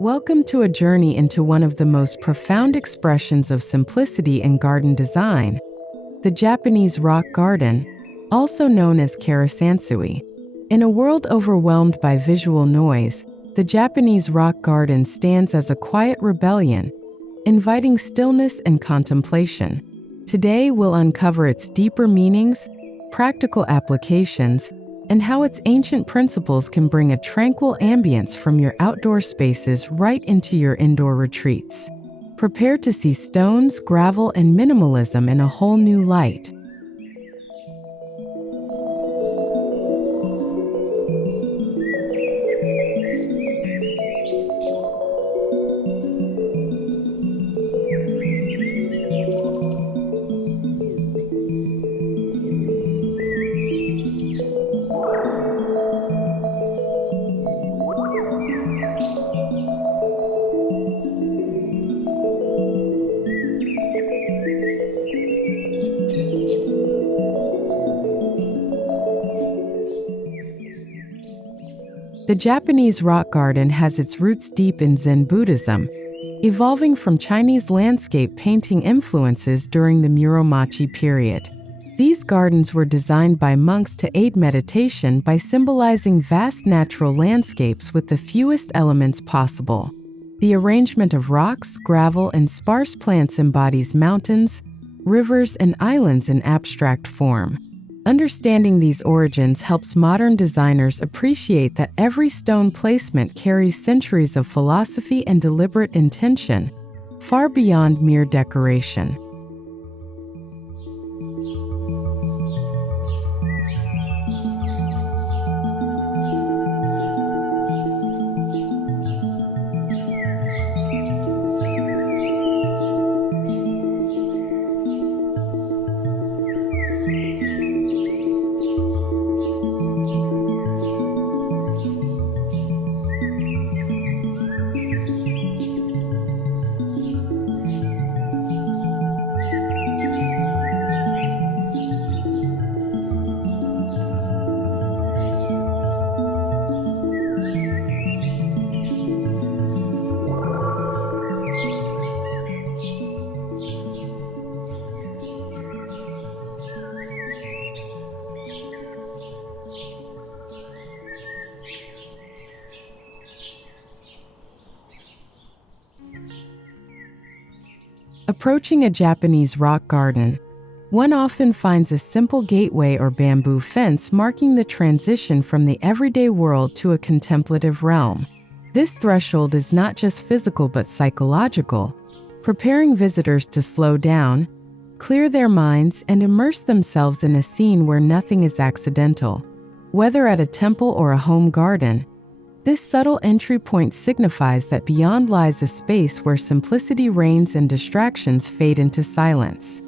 Welcome to a journey into one of the most profound expressions of simplicity in garden design, the Japanese rock garden, also known as Karesansui. In a world overwhelmed by visual noise, the Japanese rock garden stands as a quiet rebellion, inviting stillness and contemplation. Today, we'll uncover its deeper meanings, practical applications, and how its ancient principles can bring a tranquil ambience from your outdoor spaces right into your indoor retreats. Prepare to see stones, gravel, and minimalism in a whole new light. The Japanese rock garden has its roots deep in Zen Buddhism, evolving from Chinese landscape painting influences during the Muromachi period. These gardens were designed by monks to aid meditation by symbolizing vast natural landscapes with the fewest elements possible. The arrangement of rocks, gravel, and sparse plants embodies mountains, rivers, and islands in abstract form. Understanding these origins helps modern designers appreciate that every stone placement carries centuries of philosophy and deliberate intention, far beyond mere decoration. Approaching a Japanese rock garden, one often finds a simple gateway or bamboo fence marking the transition from the everyday world to a contemplative realm. This threshold is not just physical but psychological, preparing visitors to slow down, clear their minds, and immerse themselves in a scene where nothing is accidental. Whether at a temple or a home garden, this subtle entry point signifies that beyond lies a space where simplicity reigns and distractions fade into silence.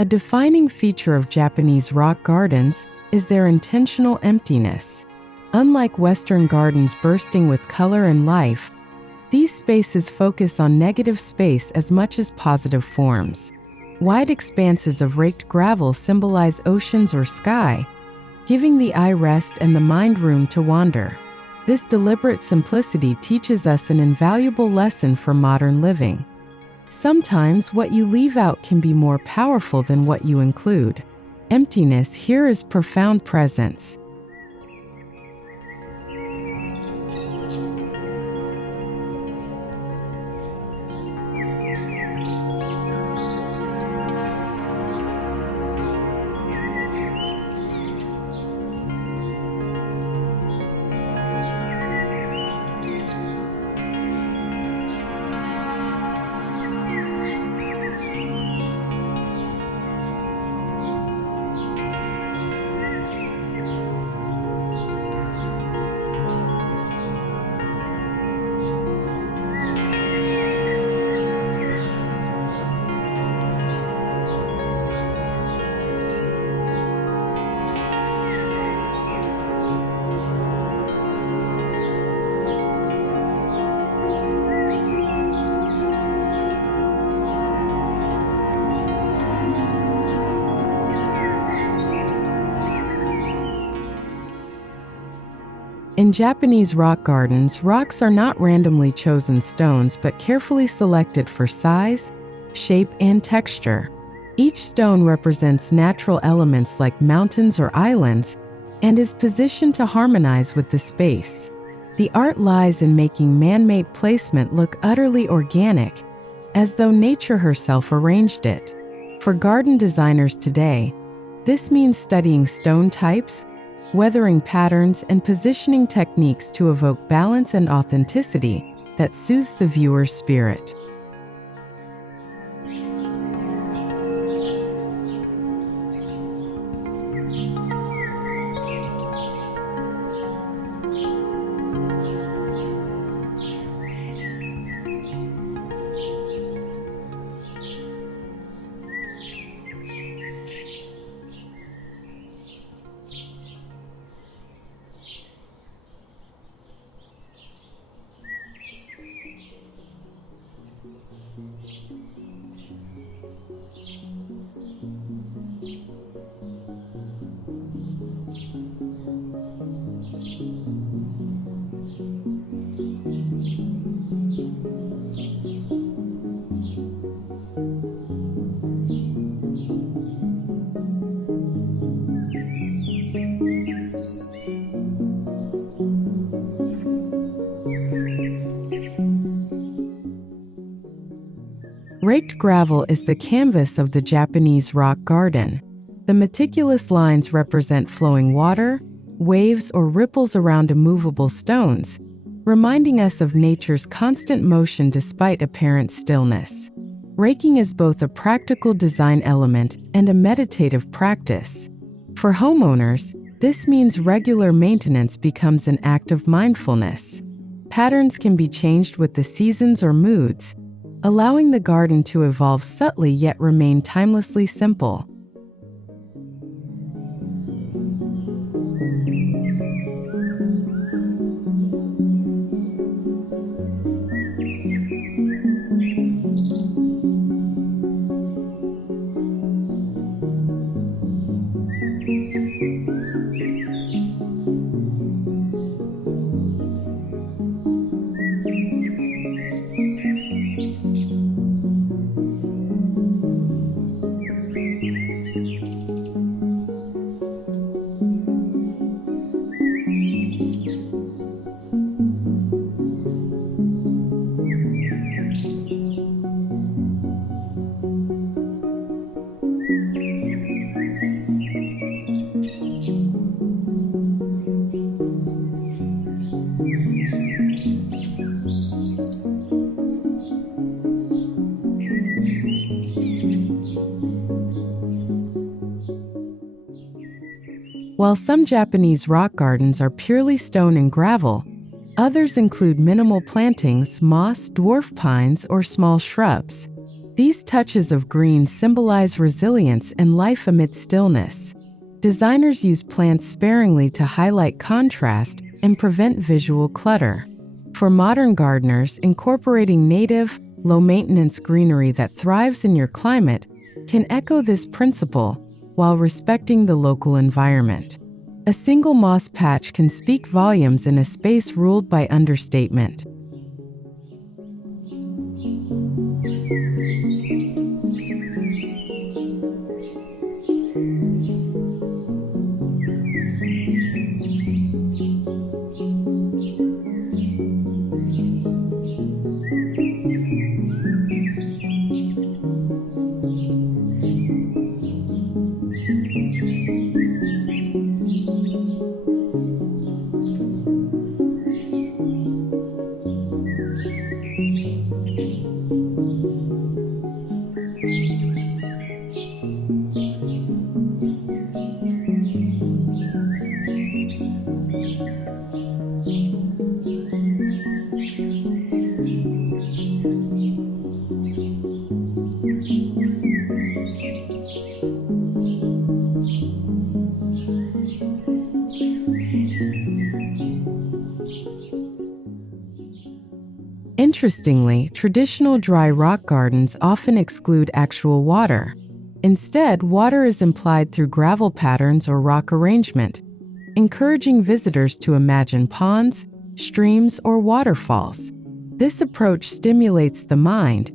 A defining feature of Japanese rock gardens is their intentional emptiness. Unlike Western gardens bursting with color and life, These spaces focus on negative space as much as positive forms. Wide expanses of raked gravel symbolize oceans or sky, giving the eye rest and the mind room to wander. This deliberate simplicity teaches us an invaluable lesson for modern living. Sometimes what you leave out can be more powerful than what you include. Emptiness here is profound presence. In Japanese rock gardens, rocks are not randomly chosen stones but carefully selected for size, shape, and texture. Each stone represents natural elements like mountains or islands and is positioned to harmonize with the space. The art lies in making man-made placement look utterly organic, as though nature herself arranged it. For garden designers today, this means studying stone types, weathering patterns, and positioning techniques to evoke balance and authenticity that soothes the viewer's spirit. Raked gravel is the canvas of the Japanese rock garden. The meticulous lines represent flowing water, waves, or ripples around immovable stones, reminding us of nature's constant motion despite apparent stillness. Raking is both a practical design element and a meditative practice. For homeowners, this means regular maintenance becomes an act of mindfulness. Patterns can be changed with the seasons or moods, allowing the garden to evolve subtly yet remain timelessly simple. While some Japanese rock gardens are purely stone and gravel, others include minimal plantings, moss, dwarf pines, or small shrubs. These touches of green symbolize resilience and life amid stillness. Designers use plants sparingly to highlight contrast and prevent visual clutter. For modern gardeners, incorporating native, low-maintenance greenery that thrives in your climate can echo this principle while respecting the local environment. A single moss patch can speak volumes in a space ruled by understatement. Interestingly, traditional dry rock gardens often exclude actual water. Instead, water is implied through gravel patterns or rock arrangement, encouraging visitors to imagine ponds, streams, or waterfalls. This approach stimulates the mind,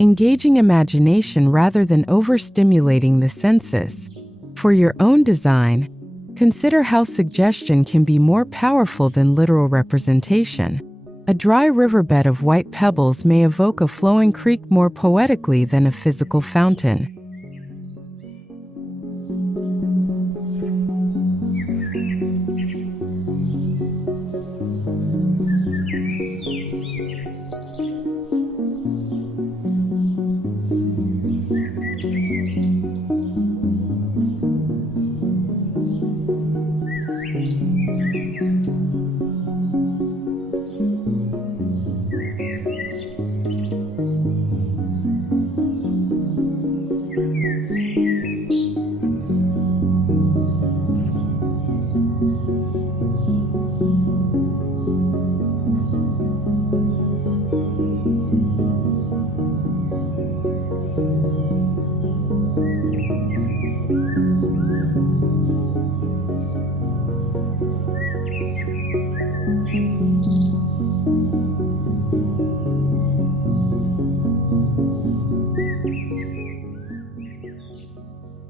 engaging imagination rather than overstimulating the senses. For your own design, consider how suggestion can be more powerful than literal representation. A dry riverbed of white pebbles may evoke a flowing creek more poetically than a physical fountain.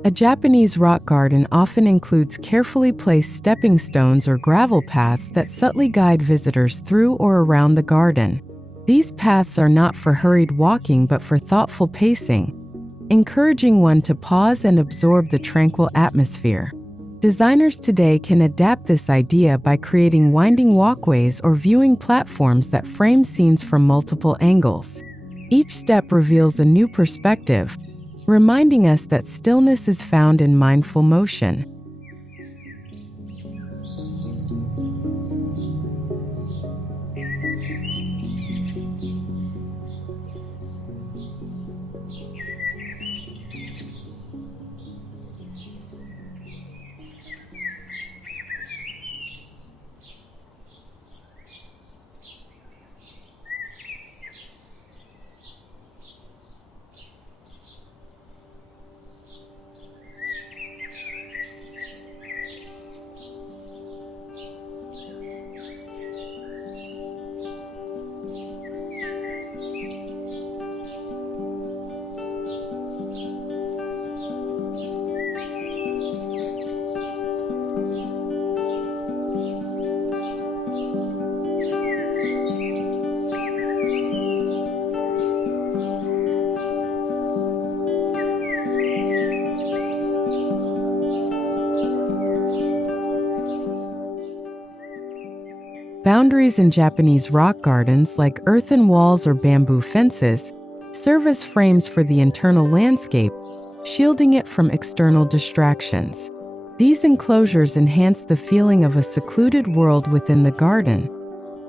A Japanese rock garden often includes carefully placed stepping stones or gravel paths that subtly guide visitors through or around the garden. These paths are not for hurried walking but for thoughtful pacing, encouraging one to pause and absorb the tranquil atmosphere. Designers today can adapt this idea by creating winding walkways or viewing platforms that frame scenes from multiple angles. Each step reveals a new perspective, reminding us that stillness is found in mindful motion. Boundaries in Japanese rock gardens, like earthen walls or bamboo fences, serve as frames for the internal landscape, shielding it from external distractions. These enclosures enhance the feeling of a secluded world within the garden,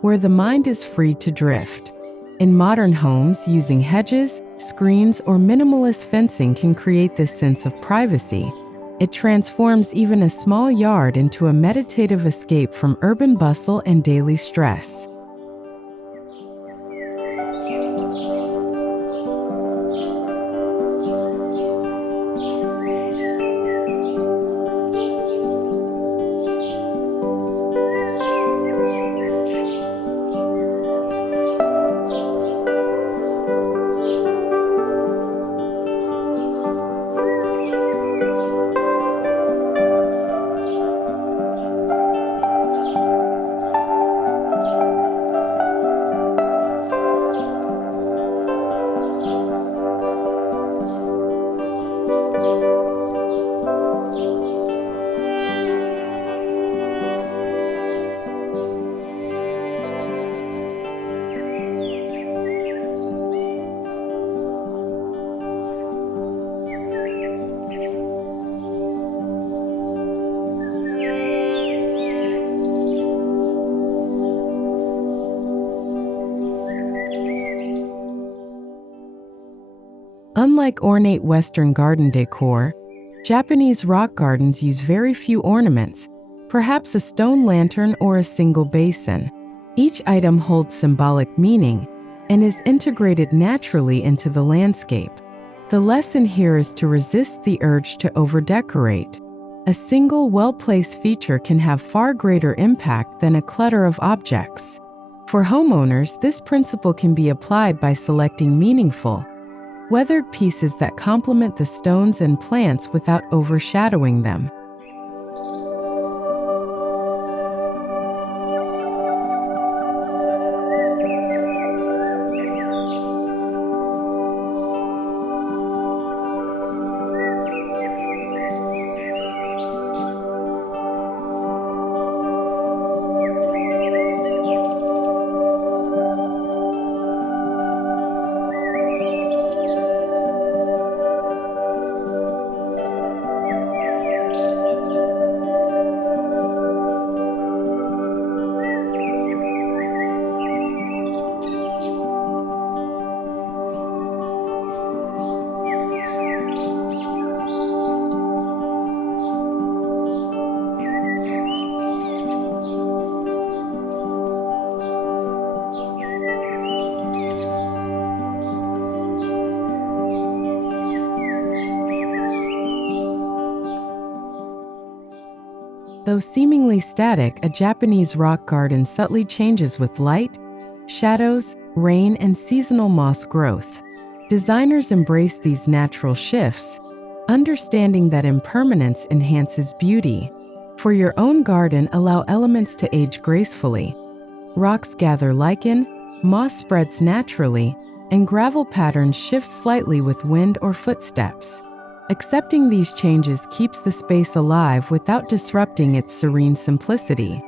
where the mind is free to drift. In modern homes, using hedges, screens, or minimalist fencing can create this sense of privacy. It transforms even a small yard into a meditative escape from urban bustle and daily stress. Unlike ornate Western garden decor, Japanese rock gardens use very few ornaments, perhaps a stone lantern or a single basin. Each item holds symbolic meaning and is integrated naturally into the landscape. The lesson here is to resist the urge to over-decorate. A single, well-placed feature can have far greater impact than a clutter of objects. For homeowners, this principle can be applied by selecting meaningful, weathered pieces that complement the stones and plants without overshadowing them. Though seemingly static, a Japanese rock garden subtly changes with light, shadows, rain, and seasonal moss growth. Designers embrace these natural shifts, understanding that impermanence enhances beauty. For your own garden, allow elements to age gracefully. Rocks gather lichen, moss spreads naturally, and gravel patterns shift slightly with wind or footsteps. Accepting these changes keeps the space alive without disrupting its serene simplicity.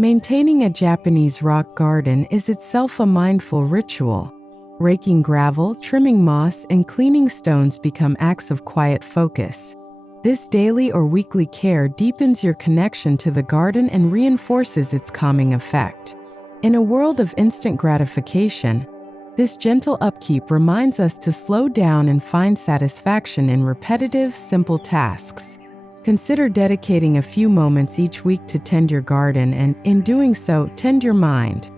Maintaining a Japanese rock garden is itself a mindful ritual. Raking gravel, trimming moss, and cleaning stones become acts of quiet focus. This daily or weekly care deepens your connection to the garden and reinforces its calming effect. In a world of instant gratification, this gentle upkeep reminds us to slow down and find satisfaction in repetitive, simple tasks. Consider dedicating a few moments each week to tend your garden and, in doing so, tend your mind.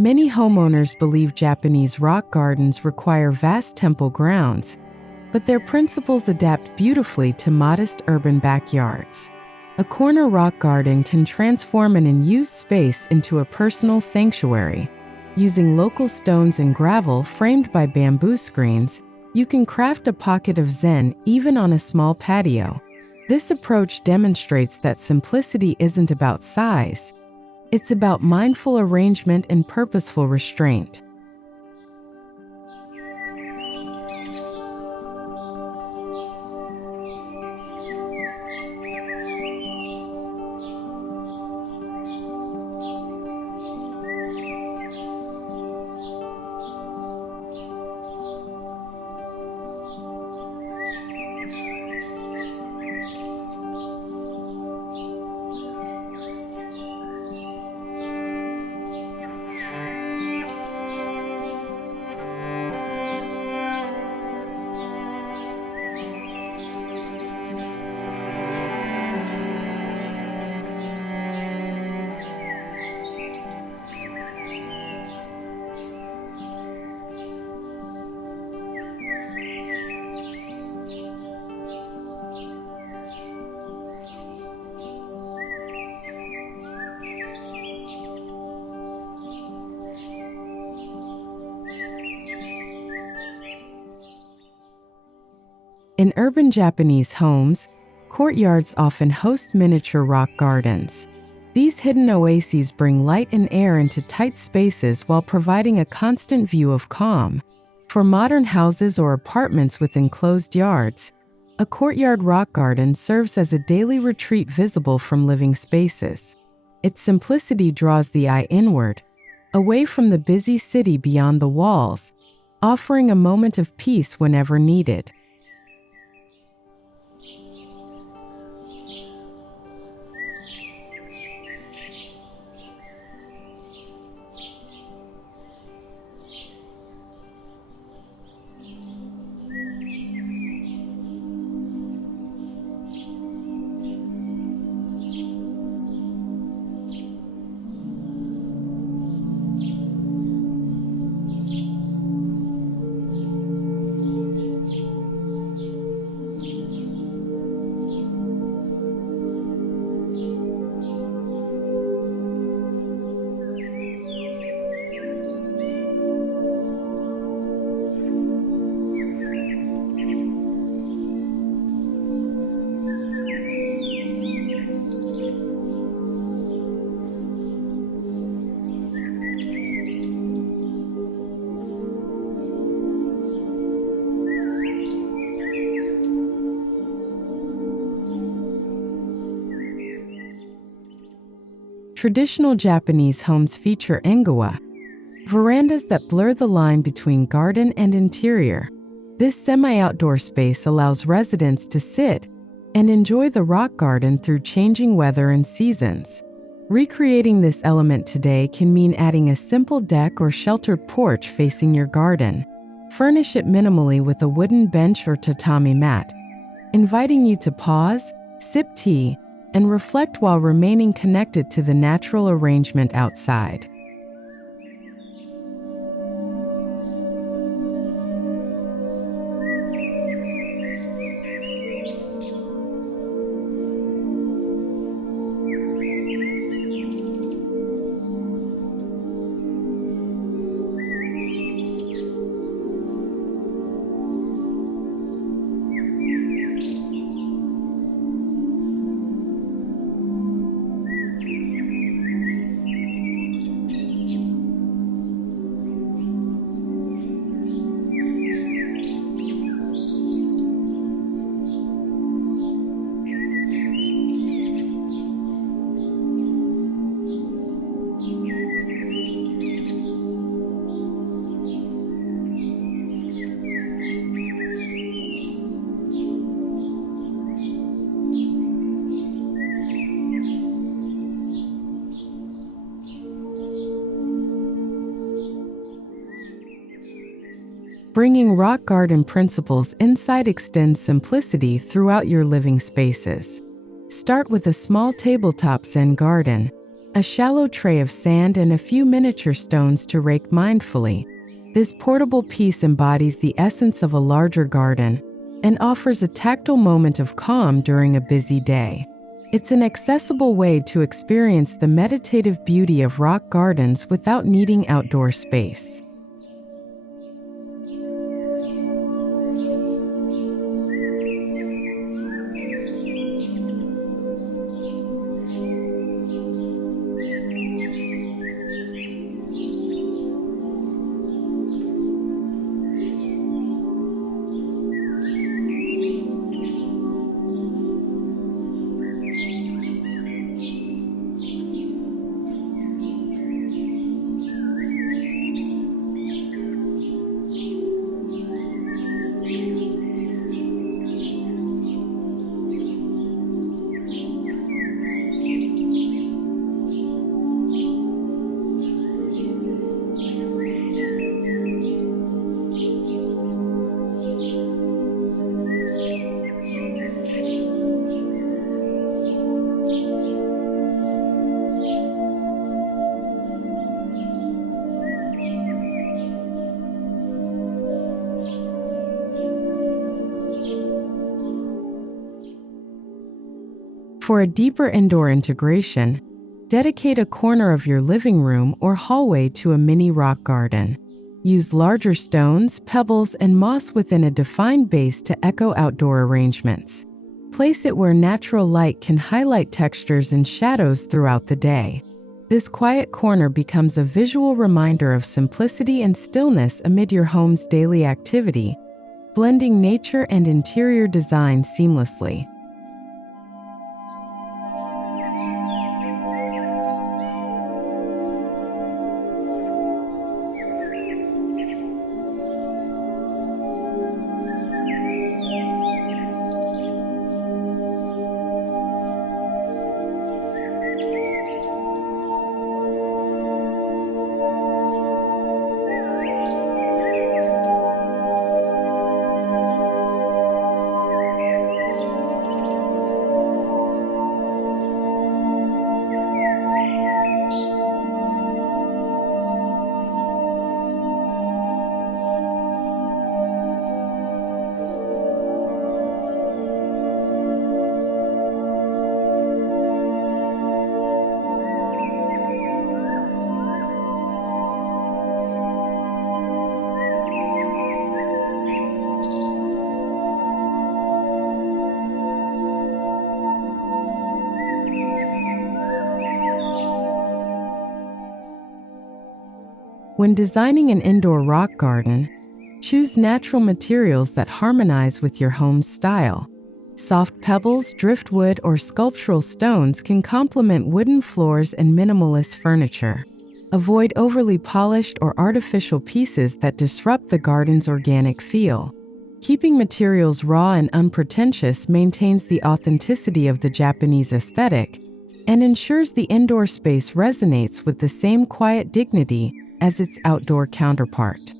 Many homeowners believe Japanese rock gardens require vast temple grounds, but their principles adapt beautifully to modest urban backyards. A corner rock garden can transform an unused space into a personal sanctuary. Using local stones and gravel framed by bamboo screens, you can craft a pocket of Zen even on a small patio. This approach demonstrates that simplicity isn't about size. It's about mindful arrangement and purposeful restraint. In urban Japanese homes, courtyards often host miniature rock gardens. These hidden oases bring light and air into tight spaces while providing a constant view of calm. For modern houses or apartments with enclosed yards, a courtyard rock garden serves as a daily retreat visible from living spaces. Its simplicity draws the eye inward, away from the busy city beyond the walls, offering a moment of peace whenever needed. Traditional Japanese homes feature engawa, verandas that blur the line between garden and interior. This semi-outdoor space allows residents to sit and enjoy the rock garden through changing weather and seasons. Recreating this element today can mean adding a simple deck or sheltered porch facing your garden. Furnish it minimally with a wooden bench or tatami mat, inviting you to pause, sip tea, and reflect while remaining connected to the natural arrangement outside. Bringing rock garden principles inside extends simplicity throughout your living spaces. Start with a small tabletop Zen garden, a shallow tray of sand and a few miniature stones to rake mindfully. This portable piece embodies the essence of a larger garden and offers a tactile moment of calm during a busy day. It's an accessible way to experience the meditative beauty of rock gardens without needing outdoor space. For a deeper indoor integration, dedicate a corner of your living room or hallway to a mini rock garden. Use larger stones, pebbles, and moss within a defined base to echo outdoor arrangements. Place it where natural light can highlight textures and shadows throughout the day. This quiet corner becomes a visual reminder of simplicity and stillness amid your home's daily activity, blending nature and interior design seamlessly. When designing an indoor rock garden, choose natural materials that harmonize with your home's style. Soft pebbles, driftwood, or sculptural stones can complement wooden floors and minimalist furniture. Avoid overly polished or artificial pieces that disrupt the garden's organic feel. Keeping materials raw and unpretentious maintains the authenticity of the Japanese aesthetic and ensures the indoor space resonates with the same quiet dignity as its outdoor counterpart.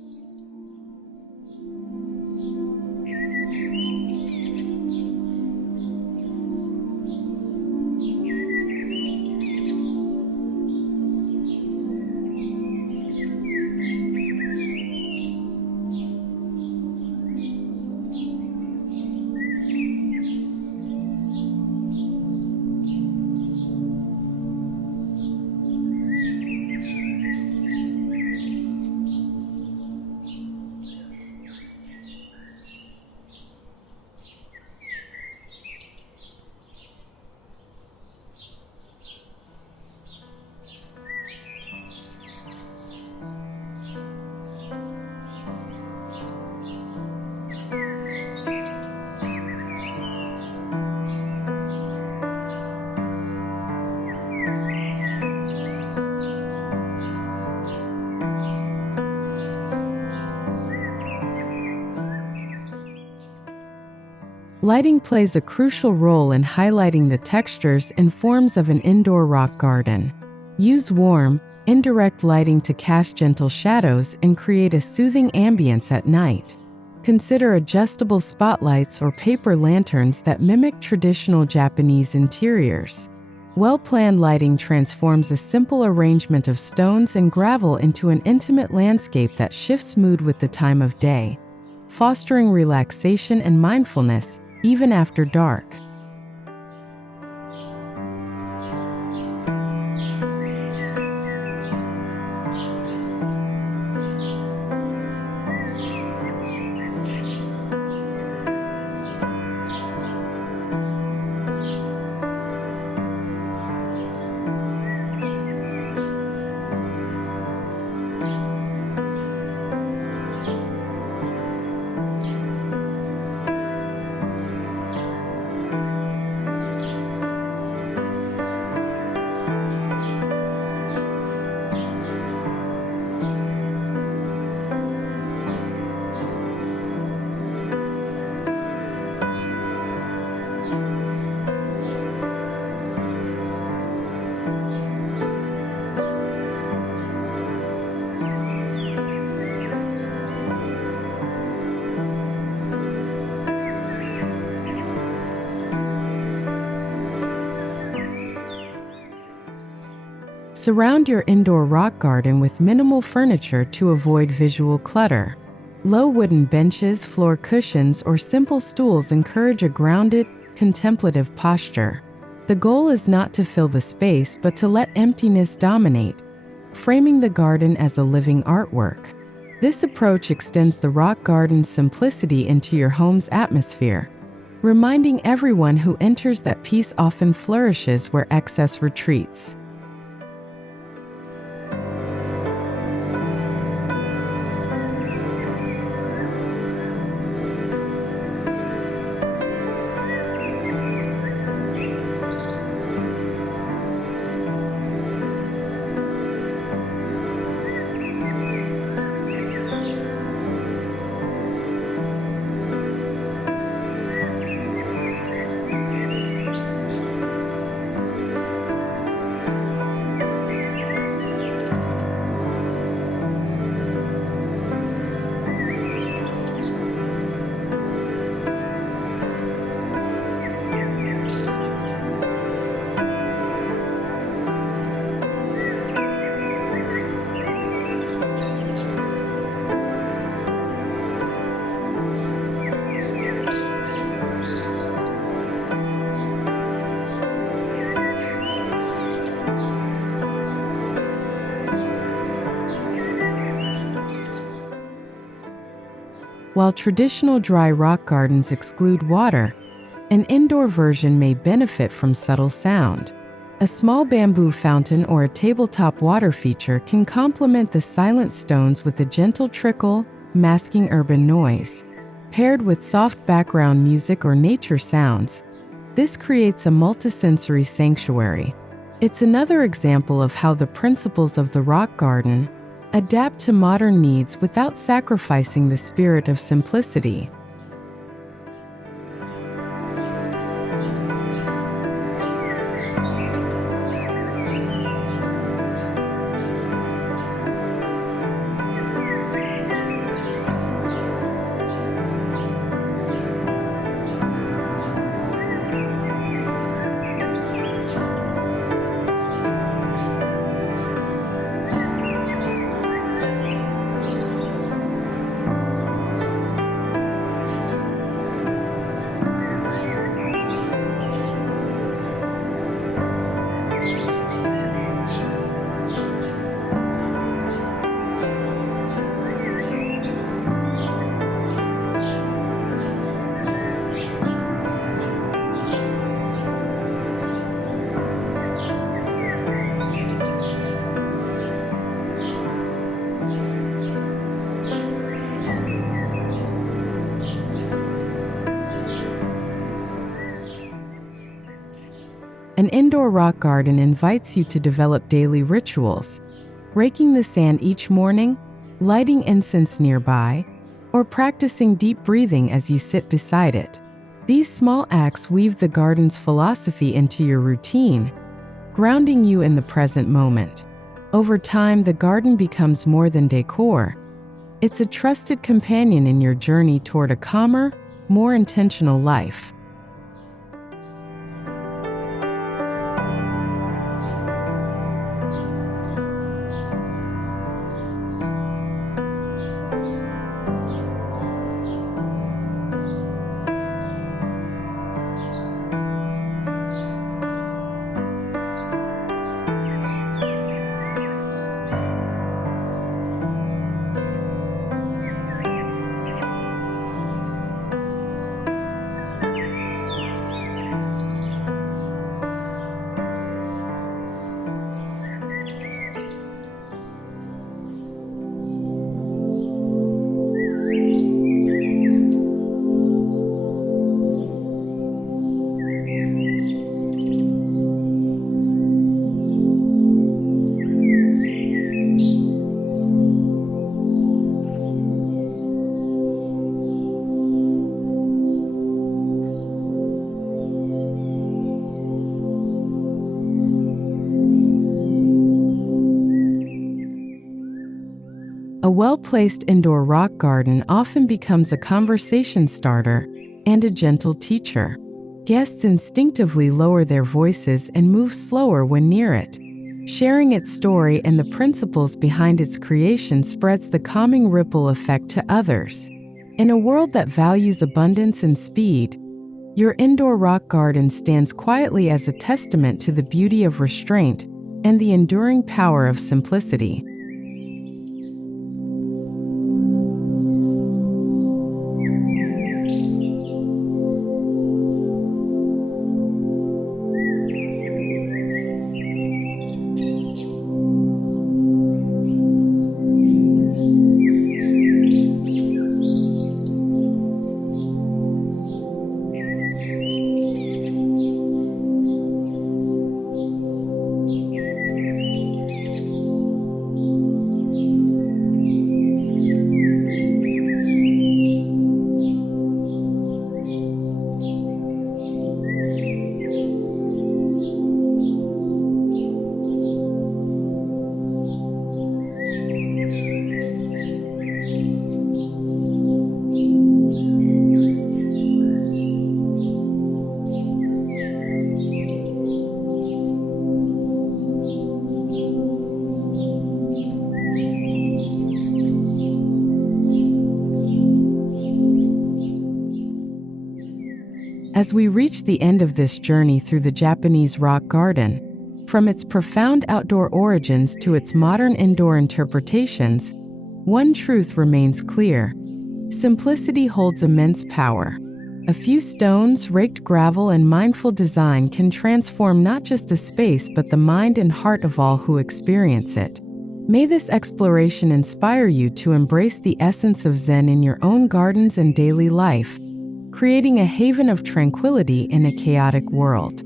Lighting plays a crucial role in highlighting the textures and forms of an indoor rock garden. Use warm, indirect lighting to cast gentle shadows and create a soothing ambience at night. Consider adjustable spotlights or paper lanterns that mimic traditional Japanese interiors. Well-planned lighting transforms a simple arrangement of stones and gravel into an intimate landscape that shifts mood with the time of day, fostering relaxation and mindfulness even after dark. Surround your indoor rock garden with minimal furniture to avoid visual clutter. Low wooden benches, floor cushions, or simple stools encourage a grounded, contemplative posture. The goal is not to fill the space, but to let emptiness dominate, framing the garden as a living artwork. This approach extends the rock garden's simplicity into your home's atmosphere, reminding everyone who enters that peace often flourishes where excess retreats. While traditional dry rock gardens exclude water, an indoor version may benefit from subtle sound. A small bamboo fountain or a tabletop water feature can complement the silent stones with a gentle trickle, masking urban noise. Paired with soft background music or nature sounds, this creates a multisensory sanctuary. It's another example of how the principles of the rock garden adapt to modern needs without sacrificing the spirit of simplicity. An indoor rock garden invites you to develop daily rituals, raking the sand each morning, lighting incense nearby, or practicing deep breathing as you sit beside it. These small acts weave the garden's philosophy into your routine, grounding you in the present moment. Over time, the garden becomes more than decor. It's a trusted companion in your journey toward a calmer, more intentional life. A well-placed indoor rock garden often becomes a conversation starter and a gentle teacher. Guests instinctively lower their voices and move slower when near it, Sharing its story and the principles behind its creation spreads the calming ripple effect to others. In a world that values abundance and speed, your indoor rock garden stands quietly as a testament to the beauty of restraint and the enduring power of simplicity. As we reach the end of this journey through the Japanese rock garden, from its profound outdoor origins to its modern indoor interpretations, one truth remains clear. Simplicity holds immense power. A few stones, raked gravel, and mindful design can transform not just a space but the mind and heart of all who experience it. May this exploration inspire you to embrace the essence of Zen in your own gardens and daily life, creating a haven of tranquility in a chaotic world.